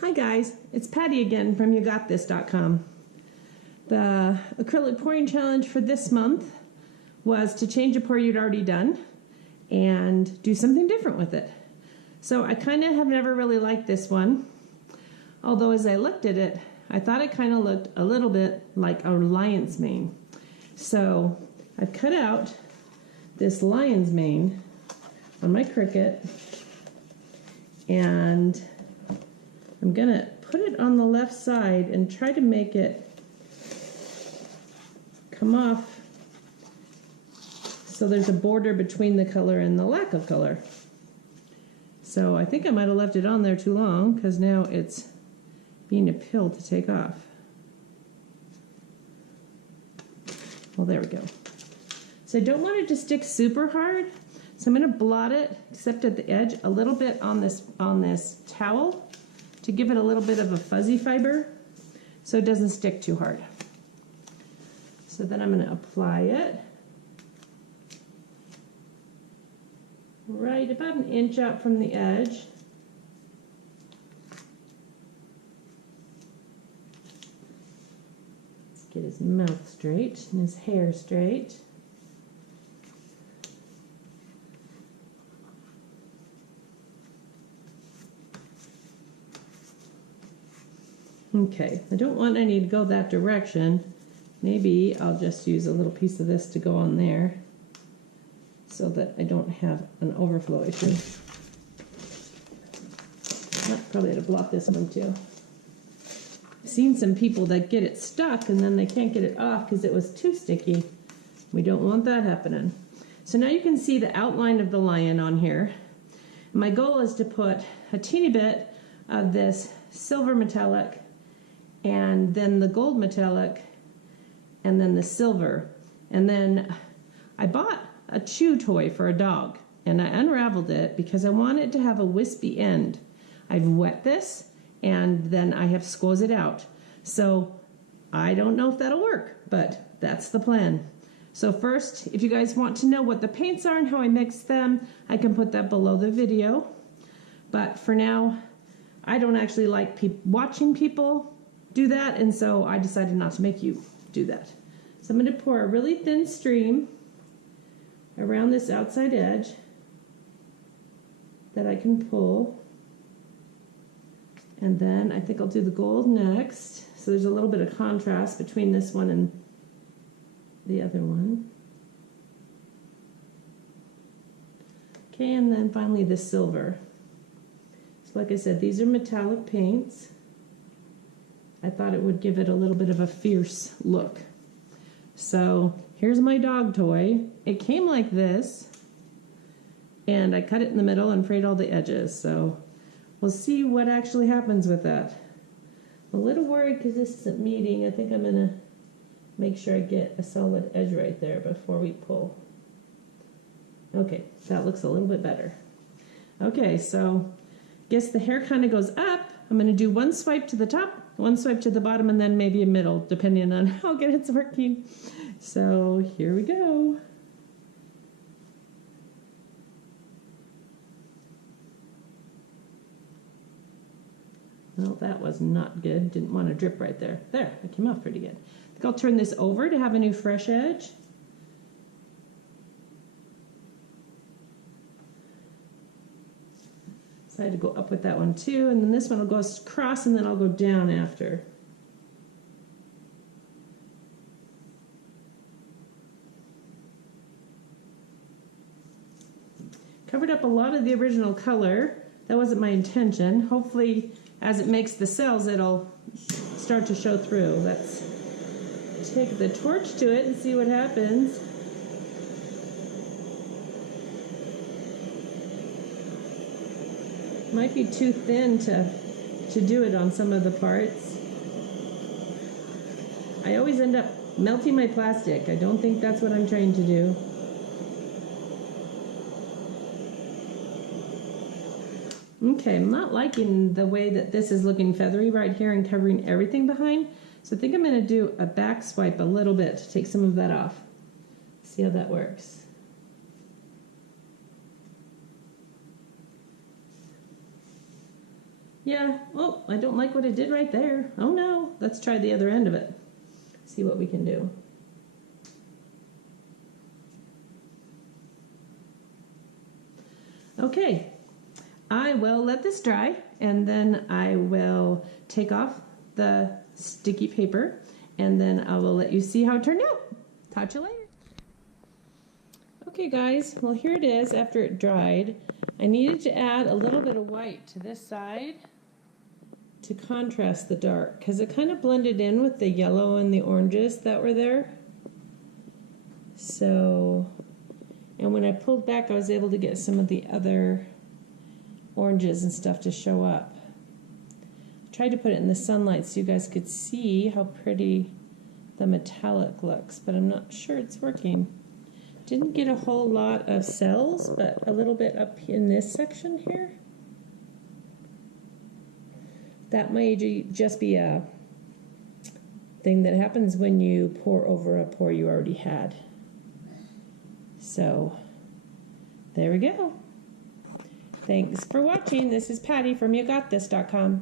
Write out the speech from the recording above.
Hi guys, it's Patty again from YouGotThis.com. The acrylic pouring challenge for this month was to change a pour you'd already done and do something different with it. So I kind of have never really liked this one, although as I looked at it, I thought it kind of looked a little bit like a lion's mane. So I've cut out this lion's mane on my Cricut, and I'm going to put it on the left side and try to make it come off so there's a border between the color and the lack of color. So I think I might have left it on there too long because now it's being a pill to take off. Well, there we go. So I don't want it to stick super hard, so I'm going to blot it, except at the edge, a little bit on this towel to give it a little bit of a fuzzy fiber so it doesn't stick too hard. So then I'm going to apply it right about an inch out from the edge. Let's get his mouth straight and his hair straight. Okay, I don't want any to go that direction. Maybe I'll just use a little piece of this to go on there so that I don't have an overflow issue. Probably had to blot this one too. I've seen some people that get it stuck and then they can't get it off because it was too sticky. We don't want that happening. So now you can see the outline of the lion on here. My goal is to put a teeny bit of this silver metallic and then the gold metallic, and then the silver. And then I bought a chew toy for a dog, and I unraveled it because I want it to have a wispy end. I've wet this, and then I have squoze it out. So I don't know if that'll work, but that's the plan. So first, if you guys want to know what the paints are and how I mix them, I can put that below the video. But for now, I don't actually like watching people do that, and so I decided not to make you do that. So I'm going to pour a really thin stream around this outside edge that I can pull, and then I think I'll do the gold next, so there's a little bit of contrast between this one and the other one. Okay, and then finally the silver. So like I said, these are metallic paints. I thought it would give it a little bit of a fierce look. So here's my dog toy. It came like this, and I cut it in the middle and frayed all the edges. So we'll see what actually happens with that. I'm a little worried because this isn't meeting. I think I'm gonna make sure I get a solid edge right there before we pull. Okay, that looks a little bit better. Okay, so I guess the hair kind of goes up. I'm gonna do one swipe to the top, one swipe to the bottom, and then maybe a middle, depending on how good it's working. So here we go. Well, that was not good. Didn't want to drip right there. There, it came off pretty good. I think I'll turn this over to have a new fresh edge. So I had to go up with that one too, and then this one will go across, and then I'll go down after. Covered up a lot of the original color. That wasn't my intention. Hopefully, as it makes the cells, it'll start to show through. Let's take the torch to it and see what happens. Might be too thin to do it on some of the parts. I always end up melting my plastic. I don't think that's what I'm trying to do. Okay, I'm not liking the way that this is looking feathery right here and covering everything behind. So I think I'm going to do a back swipe a little bit to take some of that off. See how that works. Yeah, oh, I don't like what it did right there. Oh no, let's try the other end of it. See what we can do. Okay, I will let this dry and then I will take off the sticky paper and then I will let you see how it turned out. Talk to you later. Okay guys, well here it is after it dried. I needed to add a little bit of white to this side to contrast the dark because it kind of blended in with the yellow and the oranges that were there. So, and when I pulled back I was able to get some of the other oranges and stuff to show up. I tried to put it in the sunlight so you guys could see how pretty the metallic looks, but I'm not sure it's working. Didn't get a whole lot of cells, but a little bit up in this section here. That may just be a thing that happens when you pour over a pour you already had. So, there we go. Thanks for watching. This is Patty from YouGotThis.com.